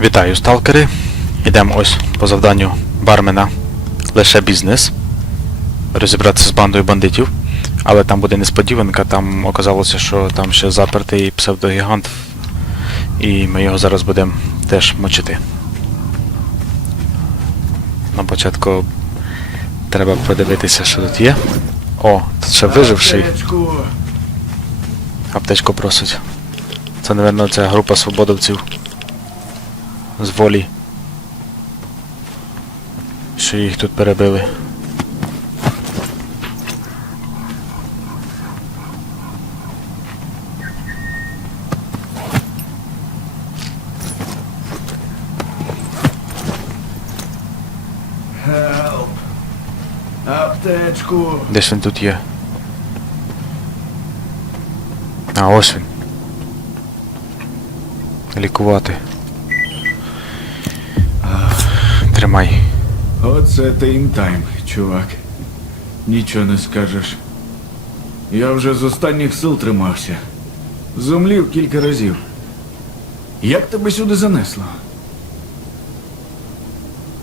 Вітаю, сталкери. Йдемо ось по завданню бармена лише бізнес. Розібратися з бандою бандитів. Але там буде несподіванка, там оказалося, що там ще запертий псевдогігант. І ми його зараз будемо теж мочити. На початку треба подивитися, що тут є. О, тут ще виживший. Аптечку. Просить. Це, напевно, ця група свободовців. З волі. Що їх тут перебили. Help. Аптечку. Десь він тут є. А, ось він. Лікувати. Тримай. Оце тайм, чувак. Нічого не скажеш. Я вже з останніх сил тримався. Зумлів кілька разів. Як тебе сюди занесло?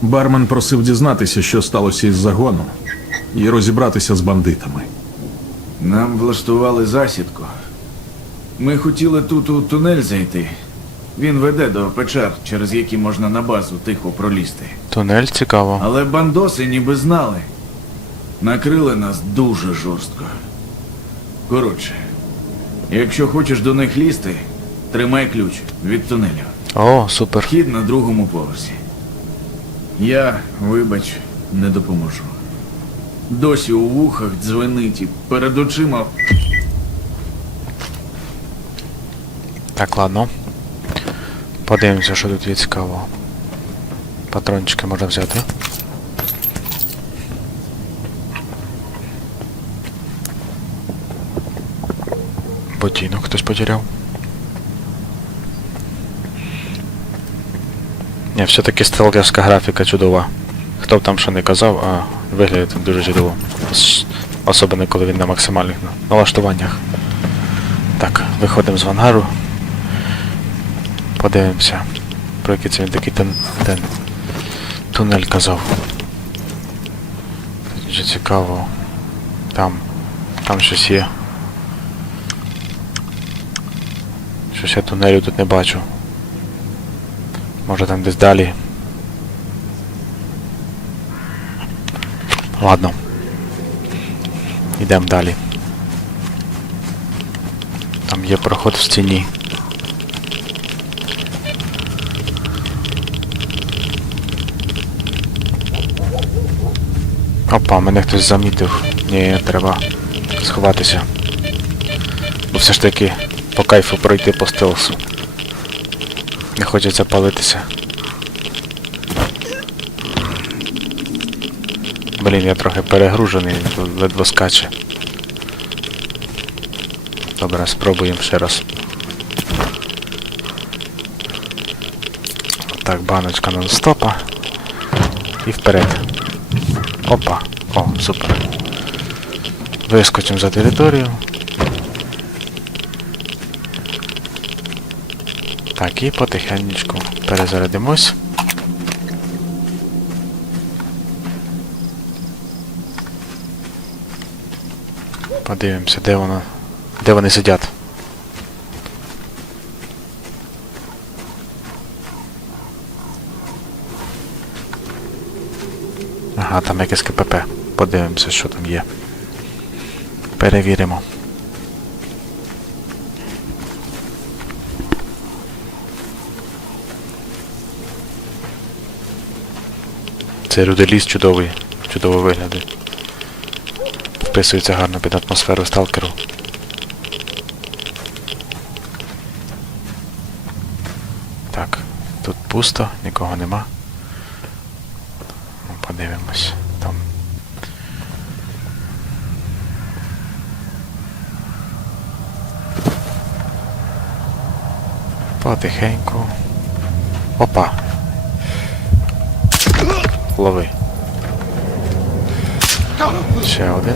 Бармен просив дізнатися, що сталося із загоном, і розібратися з бандитами. Нам влаштували засідку. Ми хотіли тут у тунель зайти. Він веде до печер, через які можна на базу тихо пролізти. Тунель цікаво. Але бандоси ніби знали. Накрили нас дуже жорстко. Коротше, якщо хочеш до них лізти, тримай ключ від тунелю. О, супер. Вхід на другому поверсі. Я, вибач, не допоможу. Досі у вухах дзвенить і перед очима. Так, ладно. Подивимося, що тут є цікавого. Патрончики можна взяти. Ботинок хтось потеряв. Ні, все-таки сталкерська графіка чудова. Хто б там що не казав, а виглядає дуже чудово. Ос- Особливо, коли він на максимальних на- налаштуваннях. Так, виходимо з ангару. Подивимося. Про який це він такий тун... тен... тунель казав. Дуже цікаво. Там. Там щось є. Щось я тунелю тут не бачу. Може там десь далі. Ладно. Йдемо далі. Там є проход в стіні. Опа, мене хтось замітив. Ні, треба сховатися. Бо все ж таки по кайфу пройти по стелсу. Не хочеться палитися. Блін, я трохи перегружений, ледве скаче. Добре, спробуємо ще раз. Так, баночка нон-стопа. І вперед. Опа. О, супер. Вискочимо за територію. Так, і потихенечку перезарядимось. Подивимося, де воно. Де вони сидять. Ага, там якесь КПП. Подивимося, що там є. Перевіримо. Цей руделіс чудовий, чудово виглядає. Вписується гарно під атмосферу сталкеру. Так, тут пусто, нікого нема. Подивимось. Там. Потихеньку. Опа. Лови. Ще один.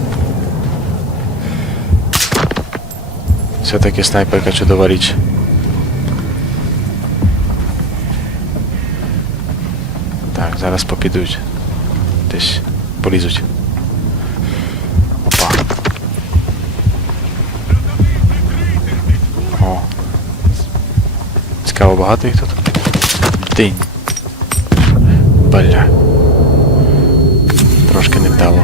Все-таки снайперка чудова річ. Зараз попідуть. Десь полізуть. Опа. О. Цікаво, багато їх тут? День. Бля. Трошки не вдало.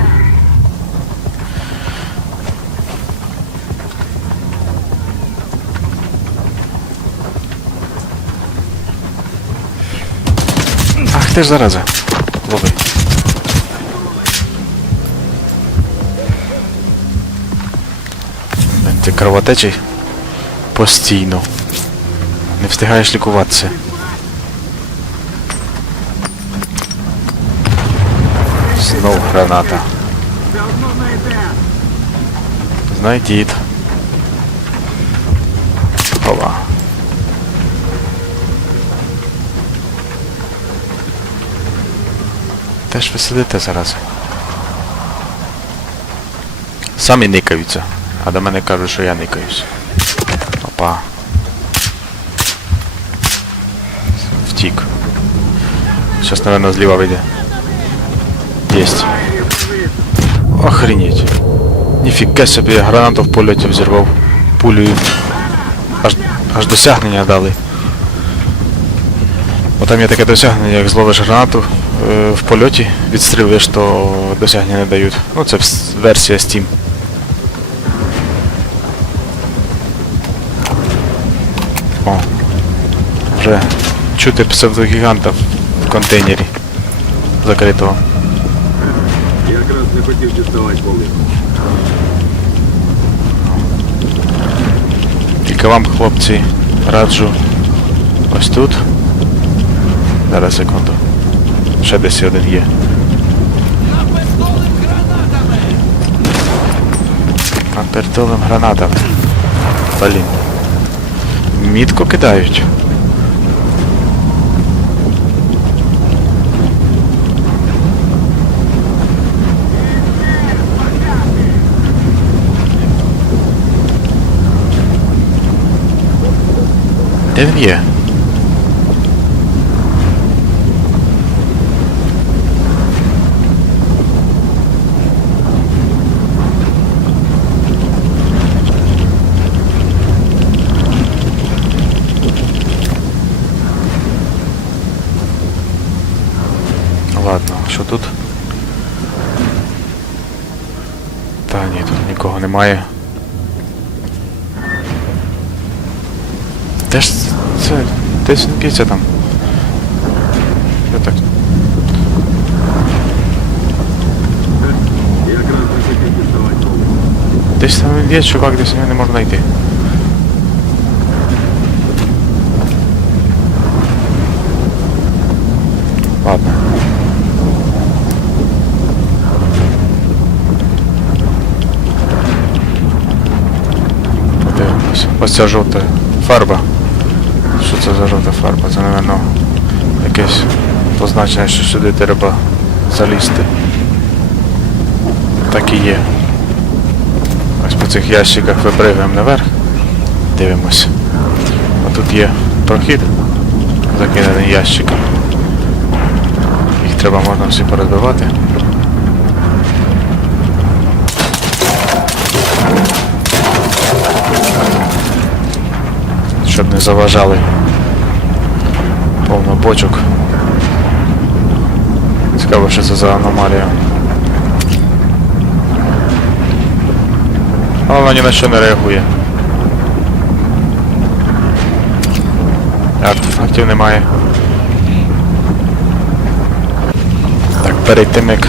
Ах ти ж зараза. Лови. Блін, Ти кровотечий постійно. Не встигаєш лікуватися. Знов граната. Знайдіть. Хова. Де ж ви сидите зараз? Самі никаються, а до мене кажуть, що я никаюсь. Опа. Втік. Сейчас, наверное, зліва вийде. Есть. Охренеть. Ніфіга собі, я гранату в польоті взірвав. Пулею. Аж, аж досягнення дали. Бо там є таке досягнення, як зловиш гранату е, в польоті, відстрілюєш, то досягнення не дають. Ну це версія Steam. О. Вже чути псевдогіганта в контейнері закритого. Я Якраз не хотів діставати повністю. Тільки вам, хлопці, раджу ось тут. Зараз секунду. Ще десь один є. Апертовим гранатами. Блін. Мітко кидають. Де він є? Ладно, що тут? Та ні, тут нікого немає. Де ж це? Десь він б'ється там. Я так. Десь там є, чувак, десь його не можна знайти. Ладно. Подивимось. Ось ця жовта фарба. Що це за жовта фарба? Це, напевно, якесь позначення, що сюди треба залізти. Так і є. Ось по цих ящиках випригуємо наверх. Дивимось. А тут є прохід, закинений ящиком. Їх треба можна всі порозбивати. Щоб не заважали повно бочок. Цікаво, що це за аномалія. А вона ні на що не реагує. Артефактів немає. Так, перед тим як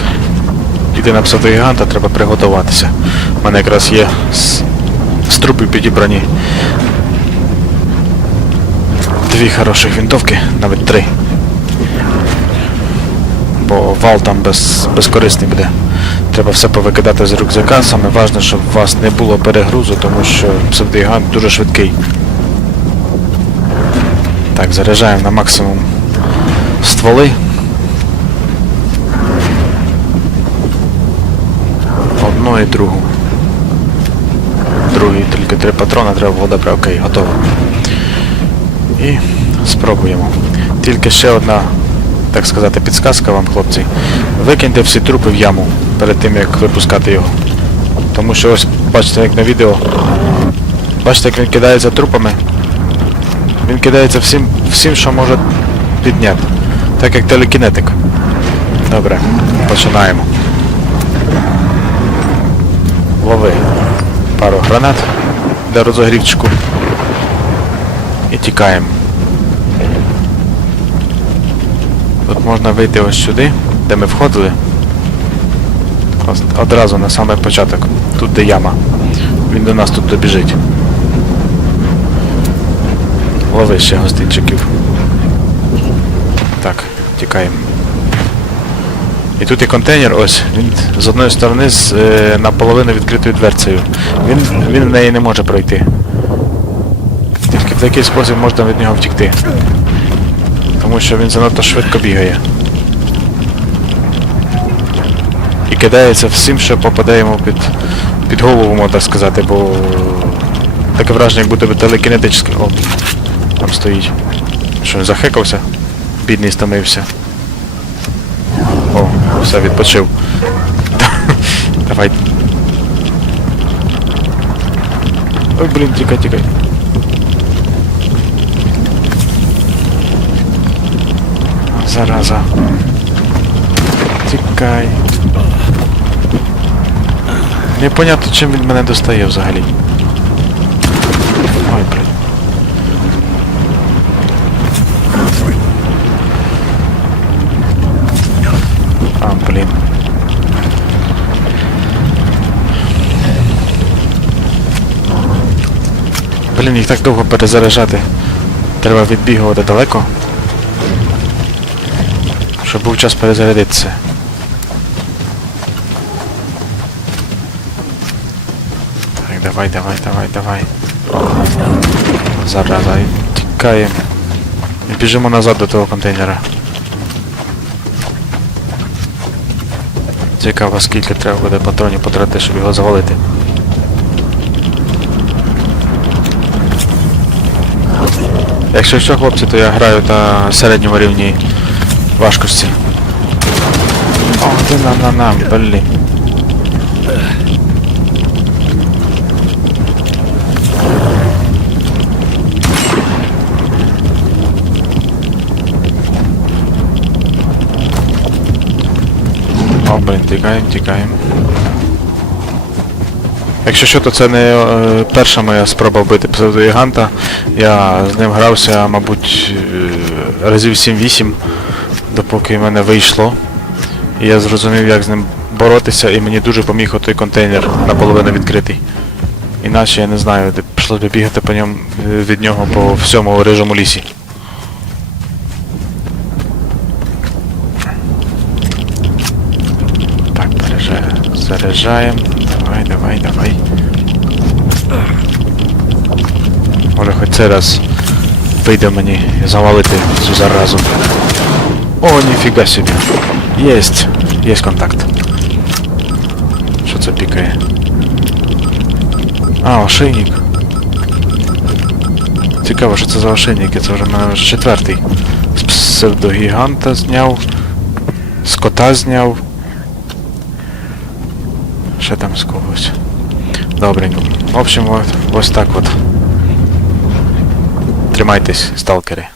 йти на псевдогіганта, треба приготуватися. У мене якраз є з трупів підібрані дві хороших винтовки, навіть три. Бо вал там без, безкорисний буде. Треба все повикидати з рюкзака. Саме важне, щоб у вас не було перегрузу, тому що псевдогігант дуже швидкий. Так, заряджаємо на максимум стволи. Одну і другу. Другий тільки три патрони треба було добре, окей, готово. І спробуємо. Тільки ще одна так сказати, підсказка вам, хлопці. Викиньте всі трупи в яму перед тим, як випускати його. Тому що ось, бачите, як на відео. Бачите, як він кидається трупами. Він кидається всім, всім, що може підняти. Так як телекінетик. Добре, починаємо. Лови пару гранат для розогрівчику. І тікаємо. Можна вийти ось сюди, де ми входили. Одразу на самий початок. Тут де яма. Він до нас тут добіжить. Лови ще гостинчиків. Так, тікаємо. І тут є контейнер, ось, він з одної сторони з е, наполовину відкритою дверцею. Він, він в неї не може пройти. Тільки в такий спосіб можна від нього втікти. Тому що він занадто швидко бігає. І кидається всім, що попаде йому під, під голову, можна так сказати, бо таке враження, як буде телекінетичне. О, там стоїть. Що він захекався? Бідний стомився. О, все, відпочив. Давай. Ой, блін, тікай, тікай. Зараза. Тікай. Непонятно, чим він мене достає взагалі. Ой, блін. А, блін. Блін, їх так довго перезаряджати. Треба відбігувати далеко. Щоб був час перезарядитися. Так, давай, давай, давай, давай. Зараза, і тікаємо. І біжимо назад до того контейнера. Цікаво, скільки треба буде патронів потратити, щоб його завалити. Якщо що, хлопці, то я граю на середньому рівні важкості. О, ти на на на, блін. О, блін, тікаємо, тікаємо. Якщо що, то це не е, перша моя спроба вбити псевдоїганта. Я з ним грався, мабуть, е, разів 7-8, допоки в мене вийшло. І я зрозумів, як з ним боротися, і мені дуже поміг отой контейнер наполовину відкритий. Іначе я не знаю, де пішло би бігати по ньому е, від нього по всьому рижому лісі. Так, заряджаємо. Заряджаємо. Давай, давай, давай. Може хоч цей раз вийде мені завалити цю заразу. О, ніфіга собі. Єсть. Єсть контакт. Що це пікає? А, ошейник. Цікаво, що це за ошейники, це вже в мене четвертий. З псевдогіганта зняв. З кота зняв. Ще там з когось. Добренько. В общем, от, ось так от. Тримайтесь, сталкери.